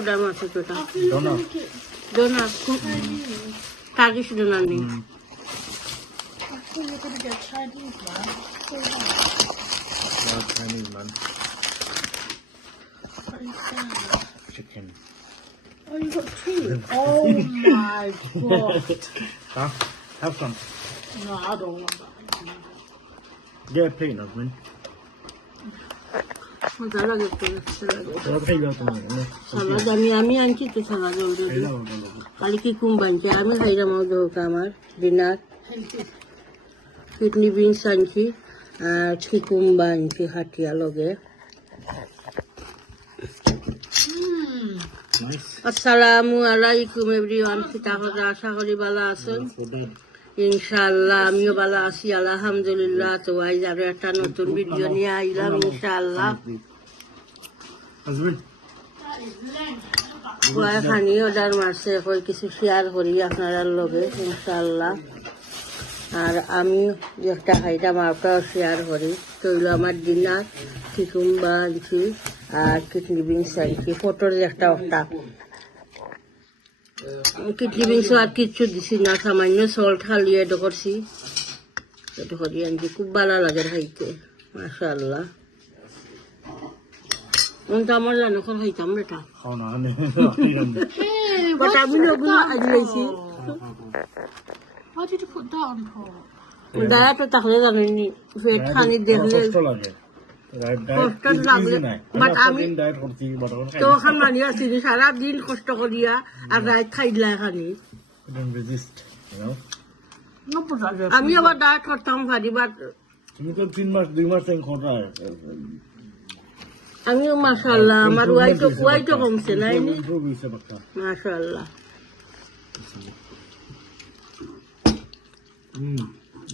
পাউডার মাছ ওটা ডোনা টার্কিশ ডোনা নেই You're gonna get Chinese, man. Chinese man. What is that? Chicken. Oh, you got two? Oh my god. Huh? Have some. No, I don't want that. Get a plate, husband. মজা লাগে তো Salad. সালাদ আমি আনছি তো সালাদ অলরেডি খালি কি কুম্বা আনছি আমি খাইলাম দরকার আমার ডিনার কিডনি বিনস আনছি আর চিকুম্বা আনছি হাটিয়া লগে আসসালামু আলাইকুম এভরিওয়ান তাহলে আশা করি ভালো আছেন ইনশাআল্লাহ আমিও ভালো আছি আলহামদুলিল্লাহ তো আজ আরো একটা নতুন ভিডিও নিয়ে আইলাম ইনশাআল্লাহ Husband. কয়েকখানি অর্ডার মারছে কই কিছু শেয়ার করি আপনার লগে ইনশাআল্লাহ আর আমি একটা খাইতাম আপনাও শেয়ার করি তো হইলো আমার ডিনার চিকুম্বা আনছি আর কিডনি বিনস আনছি ফটোর একটা কিডনি বিনস আর কিচ্ছু দিছি না সামান্য সল্ট খালি এটা করছি এটা করি আনছি খুব ভালো লাগে খাইতে মাশাআল্লাহ আমার জানো এখন খাইতাম এটা Oh no, Hey, বাট আমি ওগুলো আনিয়েছি why did you put that on top? Diet তাহলে জানেনি পেট খানি দেখলে কষ্ট লাগলে বাট আমি তো ওখান মানি আছি সারাদিন কষ্ট করিয়া আর রাত খাইলা খানি resist, you know. No, put that there. আমি আবার ডায়েট করতাম পারি বাট তুমি তো 3 মাস 2 মাস থেকে খোটা আমিও মাশাআল্লাহ আমার ওয়াইটও কমছে না improve হইছে বাচ্চা মাশাআল্লাহ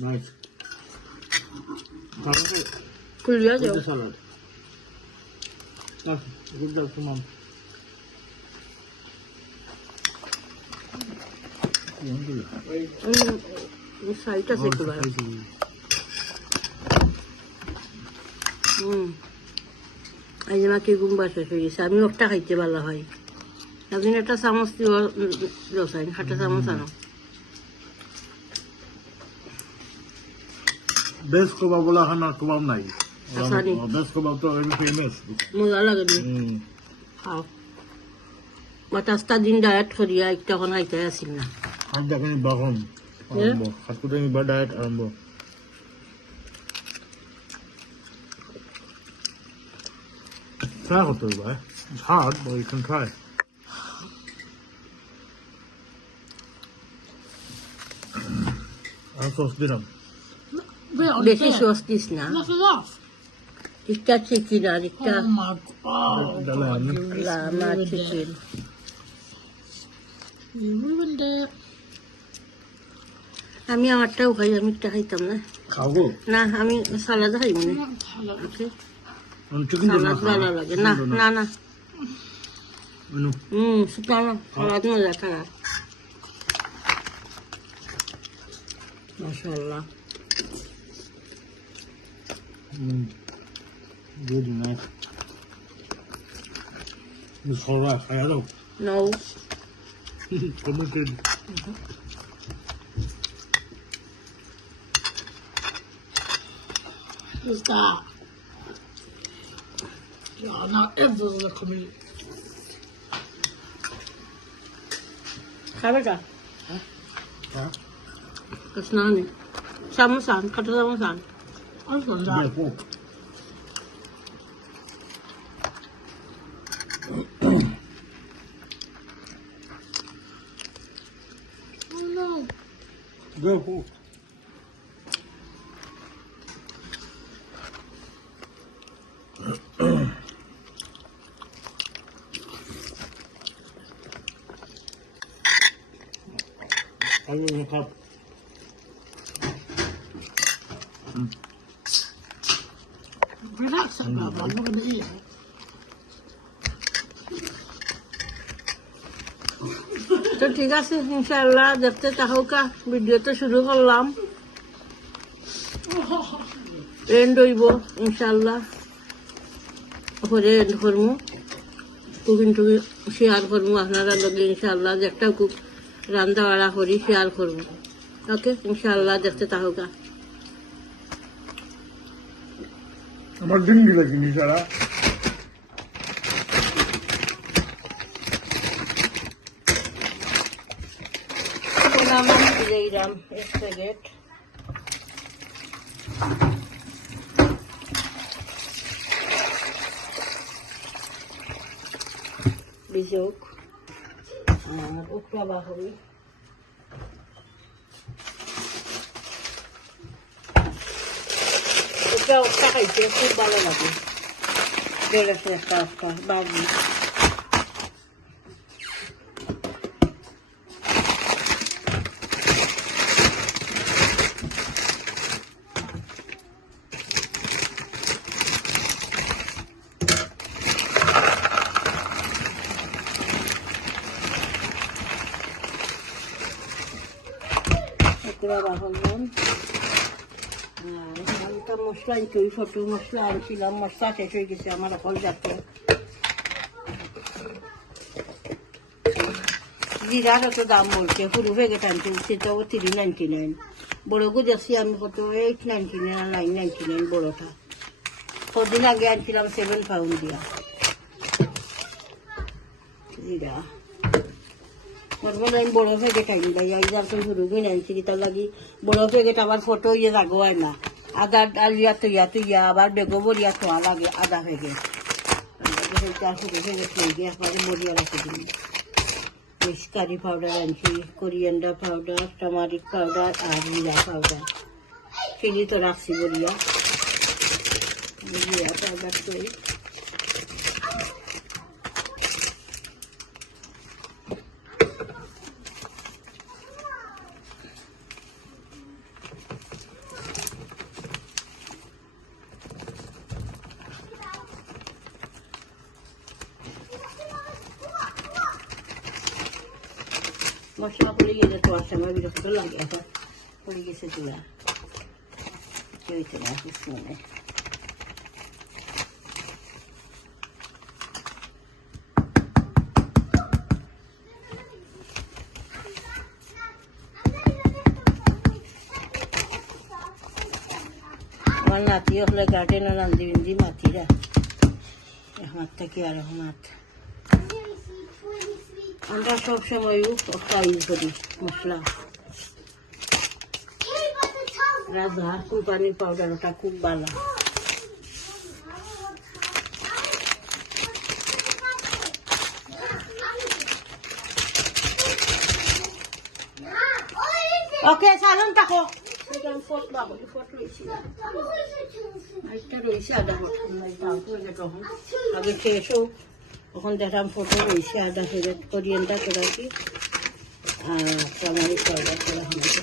nice খুলিয়া যাও salad good job mom সাইট আছে একটু আজ আমাকে গুম্বা শেষ হয়ে গেছে আমি একটা খাইতে ভালো হয় একদিন একটা চামচ রসাইন হাটা চামচ আনো best kebab bola khana kebab nai Asani. best kebab to very famous মজা লাগে নি খাও বাট আস্তা দিন ডায়েট করিয়া একটা এখন খাইতে আসিল না আর দেখেন বাগন আরম্ভ হাতুতে নি ডায়েট আরম্ভ try করতে হবে it's hard but you can try আর সস দিলাম Wait, on বেশি there. সস দিস না That's enough. একটা চিকেন আর একটা Oh my god. Dalam. Lama chicken You ruined it. আমি আমারটাও খাই আমি একটা খাইতাম না খাবো না আমি সালাদ খাইব না ওকে চিকেন সালাদ ভালো লাগে না না না শুকানো সালাদ মজা খারাপ মাশাআল্লাহ good nice it's alright I don't know No. committed Who's that? Yeah, not ever look at me. খাবে কা কৃষ্ণানি সামোসান কত সামোসান I was on yeah that. pork Oh no. go pork I will look up Relax, I'm not gonna eat it. তো ঠিক আছে ইনশাআল্লাহ দেখতে থাকো কা ভিডিও তো শুরু করলাম এন্ড হইব ইনশাআল্লাহ পরে এন্ড করবো কুকিং টুকিং শেয়ার করবো আপনারা লগে ইনশাআল্লাহ, একটা কুক রান্না বাড়া করি শেয়ার করবো। ওকে, ইনশাআল্লাহ দেখতে থাকুকা। আমার দিন গেলে জিনিস সারা নামান দিলাম 1 প্যাকেট। বিজোক আর উকরা বাহরি, উকরা খাইতে খুব ভালো লাগে। বেড়েছে একটা বাড়ি। বাহন হালকা মশলা আনছি, ওই ছোট মশলা আনছিলাম, মশলা শেষ হয়ে গেছে আমার অকল যাতে। জিরার কত দাম বলছে, পুরো প্যাকেট আনছি সেটাও 3.99। বড়গু দেখছি আমি কত 8.99 আর 9.99 বড়টা। কদিন আগে আনছিলাম 7 পাউন্ড দিয়া জিরা। আমি বড় প্যাকেট আনি ভাই, একদম তো হুরুগুন আনছি, তার লাগি বড় প্যাকেট আবার ফটো ইয়ে লাগো হয় না। আদা ডালিয়া তুইয়া আবার বেগো বড়িয়া থোয়া লাগে আদা প্যাকেট। হুরু প্যাকেট নিয়ে গিয়ে একবারে বড়িয়া রাখি দিন। কারি পাউডার আনছি, কোরিয়ান্ডার পাউডার, টামারিক পাউডার আর জিরা পাউডার। চিনি তো রাখছি বড়িয়া, জিরা পাউডার করি। মশলা পড়ে গেছে তো আসে আমার বিরক্ত লাগে, এখন পড়ে গেছে চুলা চলছে না শুনে। আমার নাতি হলে গার্ডেনে রান্ধি বিন্ধি মাতিরা আমার থেকে আর মাত। আমরা সবসময় একটা ইউজ করি মশলা, রাজা কোম্পানির পাউডার, ওটা খুব ভালো। ওকে সালাম থাকো। রয়েছে আদা তখন আগে শেষ হোক, তখন দেখলাম ফটো রয়েছে আদা ফেলে কোরিয়ান্ডার করাছি আর টামারিক পাউডার করা হয়েছে।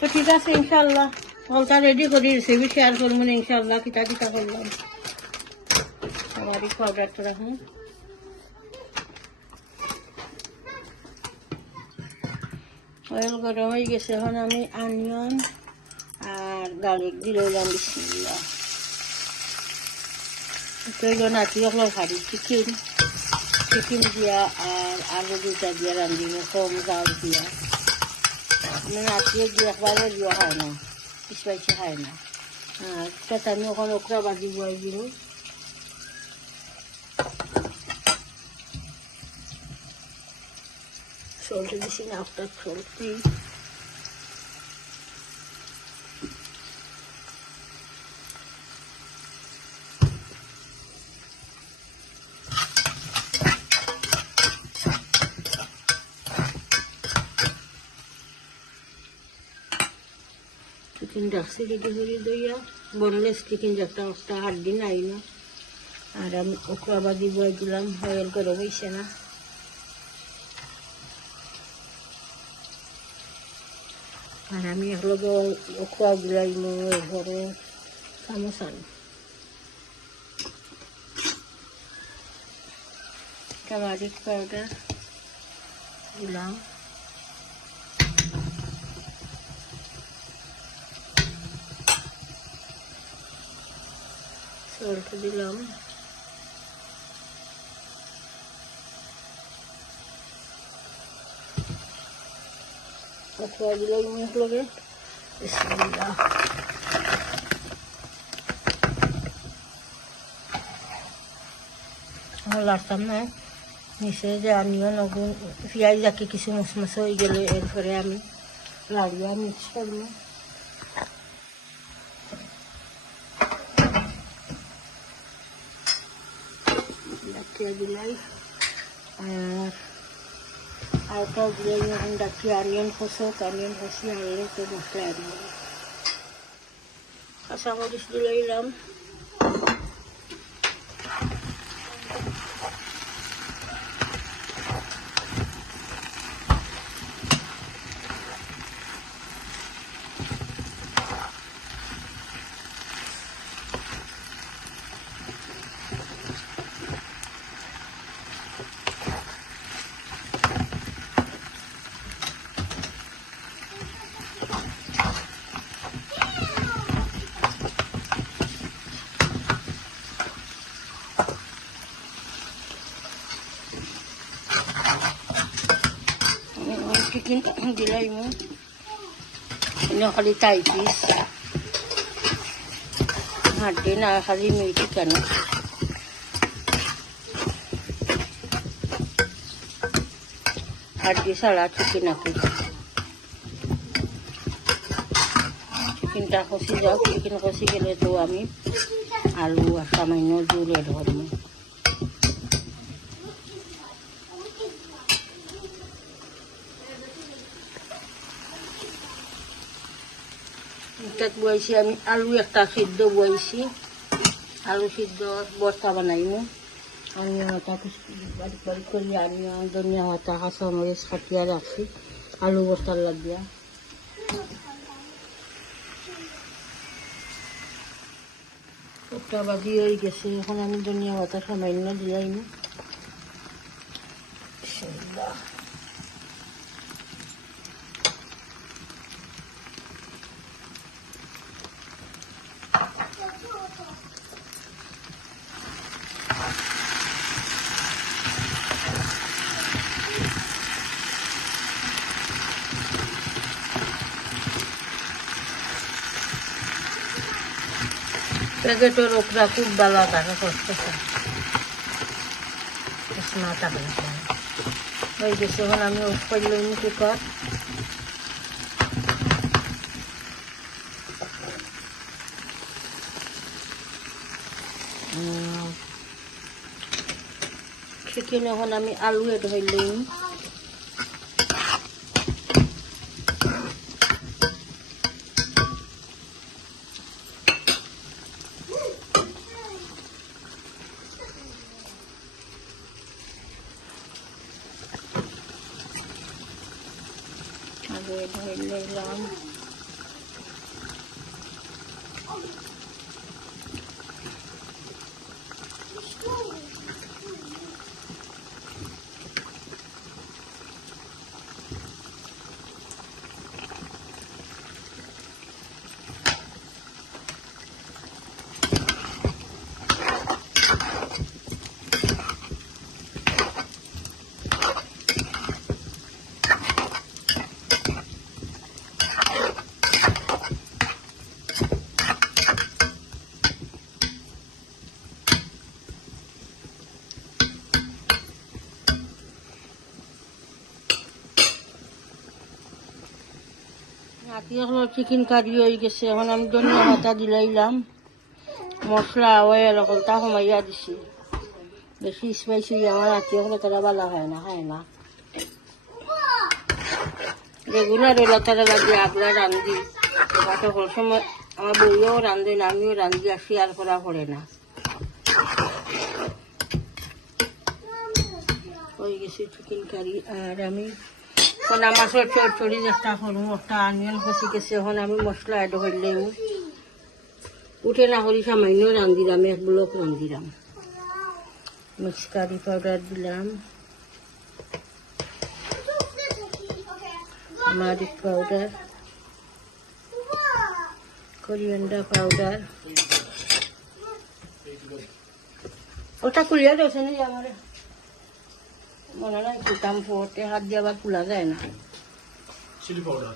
তো ঠিক আছে, ইনশাল্লাহ হলটা রেডি করি, রেসিপি শেয়ার করবো না ইনশাল্লাহ। কিতা কিতা করলাম টারমারিক পাউডারটা রাখুন। অয়েল গরম হয়ে গেছে, এখন আমি অনিয়ন আর গার্লিক দিয়ে দিলাম। বিসমিল্লাহ। নাতি হলো ভারি চিকেন দিয়া আর আলু দুটা দিয়া রান্ধিব, কম জাল দিয়া। আমার নাতিও দিয়ে একবারে দিয়ে খায় না, স্পাইসি খায় না। আর পেঁচানি ওখানে ওকরা ভাজি বয়ে দিব। সল্ট দিছি না, একটা সল্ট দিই। চিকেন রাখছি রেডি করে দইয়া বোনলেস চিকেন একটা একটা হাড্ডি নাই না আর আমি ওখরা বাজি বয়ে দিলাম অয়েল করে বইছে না আর আমি এগুলো ওখরা দিলাই ঘরে সামোসান টার্মারিক পাউডার দিলাম সল্ট দিলাম অথবা দিলাই মুখ লগে বিসমিল্লাহ লাড়তাম না নিচে যে আমিও নগুন পেঁয়াজ রাখি কিছু মশমশ হয়ে গেলে এরপরে আমি লাড়িয়া মিক্স করবো ডাকিয়া দিলাই আর ওটাও দিলাই এখন ডাকিয়ে অনিয়ন কষি আনলে তো মশলা দিব কাঁচামরিচ দিলাইলাম চিকেন দিলাম খালি টাই পিস হাড্ডি না খালি মিট কেন হাড্ডি ছাড়া চিকেন আঁকি চিকেনটা কষি যাও চিকেন কষি গেলে তো আমি আলু আর সামান্য জুল এড করবো বইছি আমি আলু একটা সিদ্ধ বইছি আলু সিদ্ধ বস্তা বানাইমু আমি ওটা বাড়ি বাড়ি করি আমি ধনিয়া পাতা কাঁচামরিচ কাটিয়া রাখছি আলু বস্তার লাগিয়া একটা বাজি হয়ে গেছে এখন আমি ধনিয়া পাতা সামান্য দিলাইমু প্যাকেটের ওপরা খুব ভালো টাকা করতেছে টাকা হয়ে গেছে এখন আমি অফ করলাম কুকার চিকেন এখন আমি আলু এড হইলাম আলু এড হইলাম চিকেন কারি হয়ে গেছে এখন আমি ধনিয়া পাতা দিলাইলাম মশলা অয়েল অকলটা কমাইয়া দিছি বেশি স্পাইসি আমার আত্মীয় হলে তারা ভালো হয় না খায় না রেগুলার হলে তারা লাগে আগলা রান্ধি সকল সময় আমার বইও রান্ধে না, আমিও রান্ধি, আর শেয়ার করা পড়ে না। হয়ে গেছে চিকেন কারি। আর আমি কোনা মাছের চড়চড়ি একটা করবো, একটা আনিয়ন কষি গেছে, এখন আমি মশলা অ্যাড করলে উঠে না করি সামান্য রান্ধিলাম, 1 ব্লক রান্ধিলাম। মিক্স কারি পাউডার দিলাম, মারিচ পাউডার, কোরিয়ান্ডার পাউডার। ওটা কুলিয়া দেছে নি আমার মনে নাই, কুটাম ফোটে হাত দিয়ে আবার কুলা যায় না। Chili powder.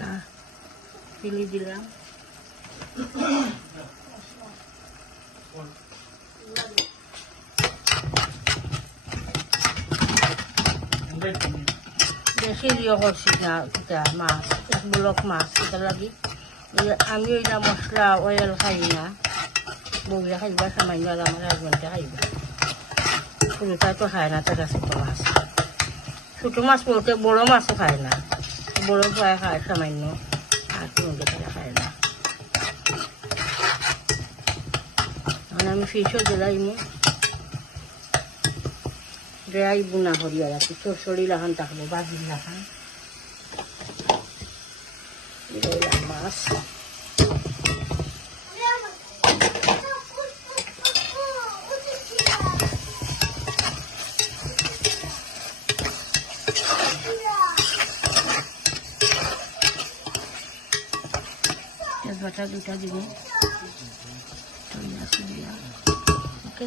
না চিলি দিলাম, বেশি দিয়ে করছি না এটা মাছ, 1 ব্লক মাছ, এটা লাগি আমি ওইটা মশলা অয়েল খাই না, বউরা খাইবা সামান্য, আর আমার হাজবেন্ডে খাইবা। পুরোটাই তো খায় না, তারা ছোটো মাছ, ছোটো মাছ বলতে বড়ো মাছও খায় না, বড়ো প্রায় খায় সামান্য, আর কোনো তারা খায় না। এখন আমি ফিশও দিলাইমু, ড্রাই বুনা করিয়া রাখি, চড়চড়ি লাখান থাকলো, বাজির লাখান মাছ। তেজপাতা 2টা দিব, ওকে।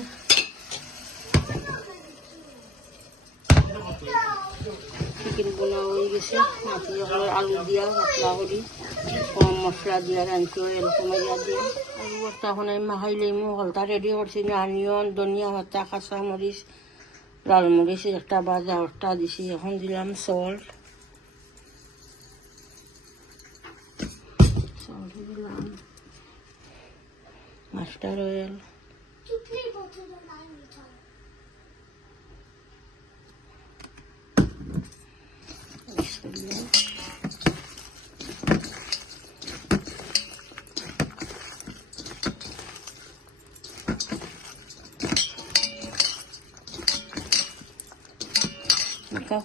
চিকেন বোনা হয়ে গেছে, মাটি আলু দিয়া মশলা করি, কম মশলা দিয়া রাঁধতে এরকম দিয়া দিয়ে আলু ভর্তা। এখন আমি মাখাই লইমু, হলতা রেডি করছি, আনিয়ন, ধনিয়া পাতা, কাঁচা মরিচ, লাল মরিচ একটা ভাজা ওটা দিছি। এখন দিলাম সল্ট দিলাম, মাস্টার অয়েল,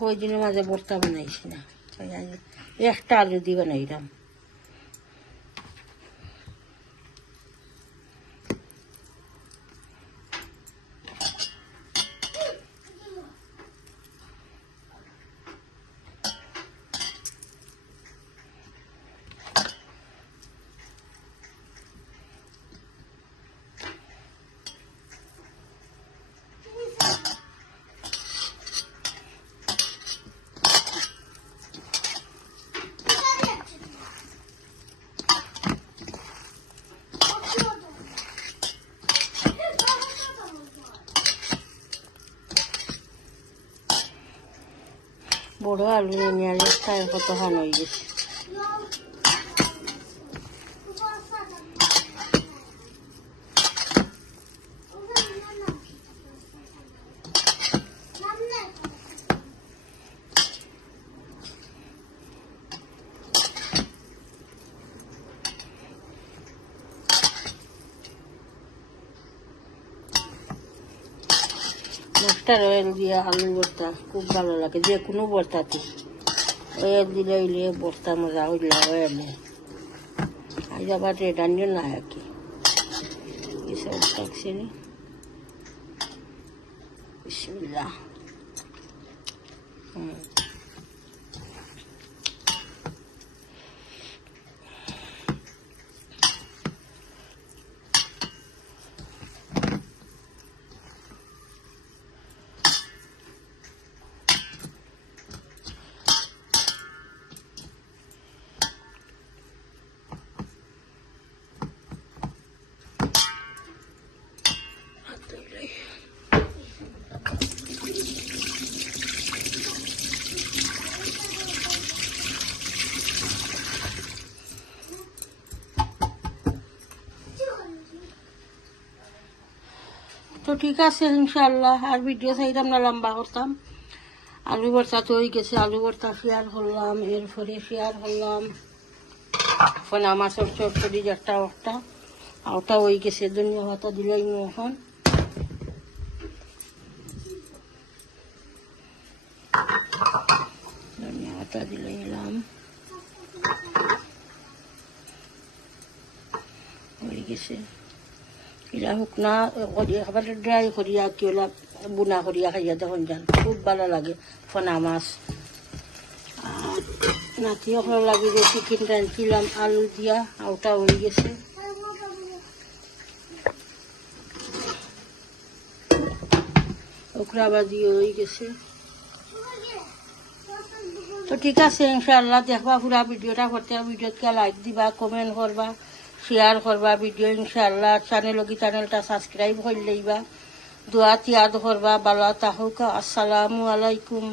ওই দিনের মাঝে ভর্তা বানাইছি না, একটা আলু দিয়ে বানাইলাম। বড় আলু নিয়ে আলে তাই কত হান হয়ে গেছে। মাস্টার অয়েল দিয়ে আলু ভর্তা খুব ভালো লাগে, যে কোনো ভর্তাতে অয়েল দিলে হইলে ভর্তা মজা হইলে অয়েলে। আজ আবার রেড আনিও না আর কি এসব থাকছে নি। বিসমিল্লাহ। তো ঠিক আছে ইনশাল্লাহ, আর ভিডিও চাইতাম না, লম্বা করতাম। আলু ভর্তা তো হয়ে গেছে, আলু ভর্তা শেয়ার করলাম, এরপরে শেয়ার করলাম ফোনা মাছের চটচড়ি যেটা ওটা হয়ে গেছে। ধনিয়া পাতা দিলাই এখন, ধনিয়া পাতা দিলাই এলাম, হয়ে গেছে। এরা শুকনা একেবারে ড্রাই করিয়া কি ওলা বুনা করিয়া খাইয়া দেখুন যান, খুব ভালো লাগে ফোনা মাছ। আর নাতি ভালো লাগে যে চিকেন রাঁধছিলাম আলু দিয়া, ওটা হয়ে গেছে। ওকরা বাজি হয়ে গেছে। তো ঠিক আছে, ইনশাআল্লাহ দেখবা পুরা ভিডিওটা করতে, ভিডিওকে লাইক দিবা, কমেন্ট করবা, শেয়ার করবা ভিডিও ইনশাআল্লাহ। চ্যানেলটা সাবস্ক্রাইব করে লইবা, দোয়া তিয়াদ করবা। ভালো থাকুক। আসসালামু আলাইকুম।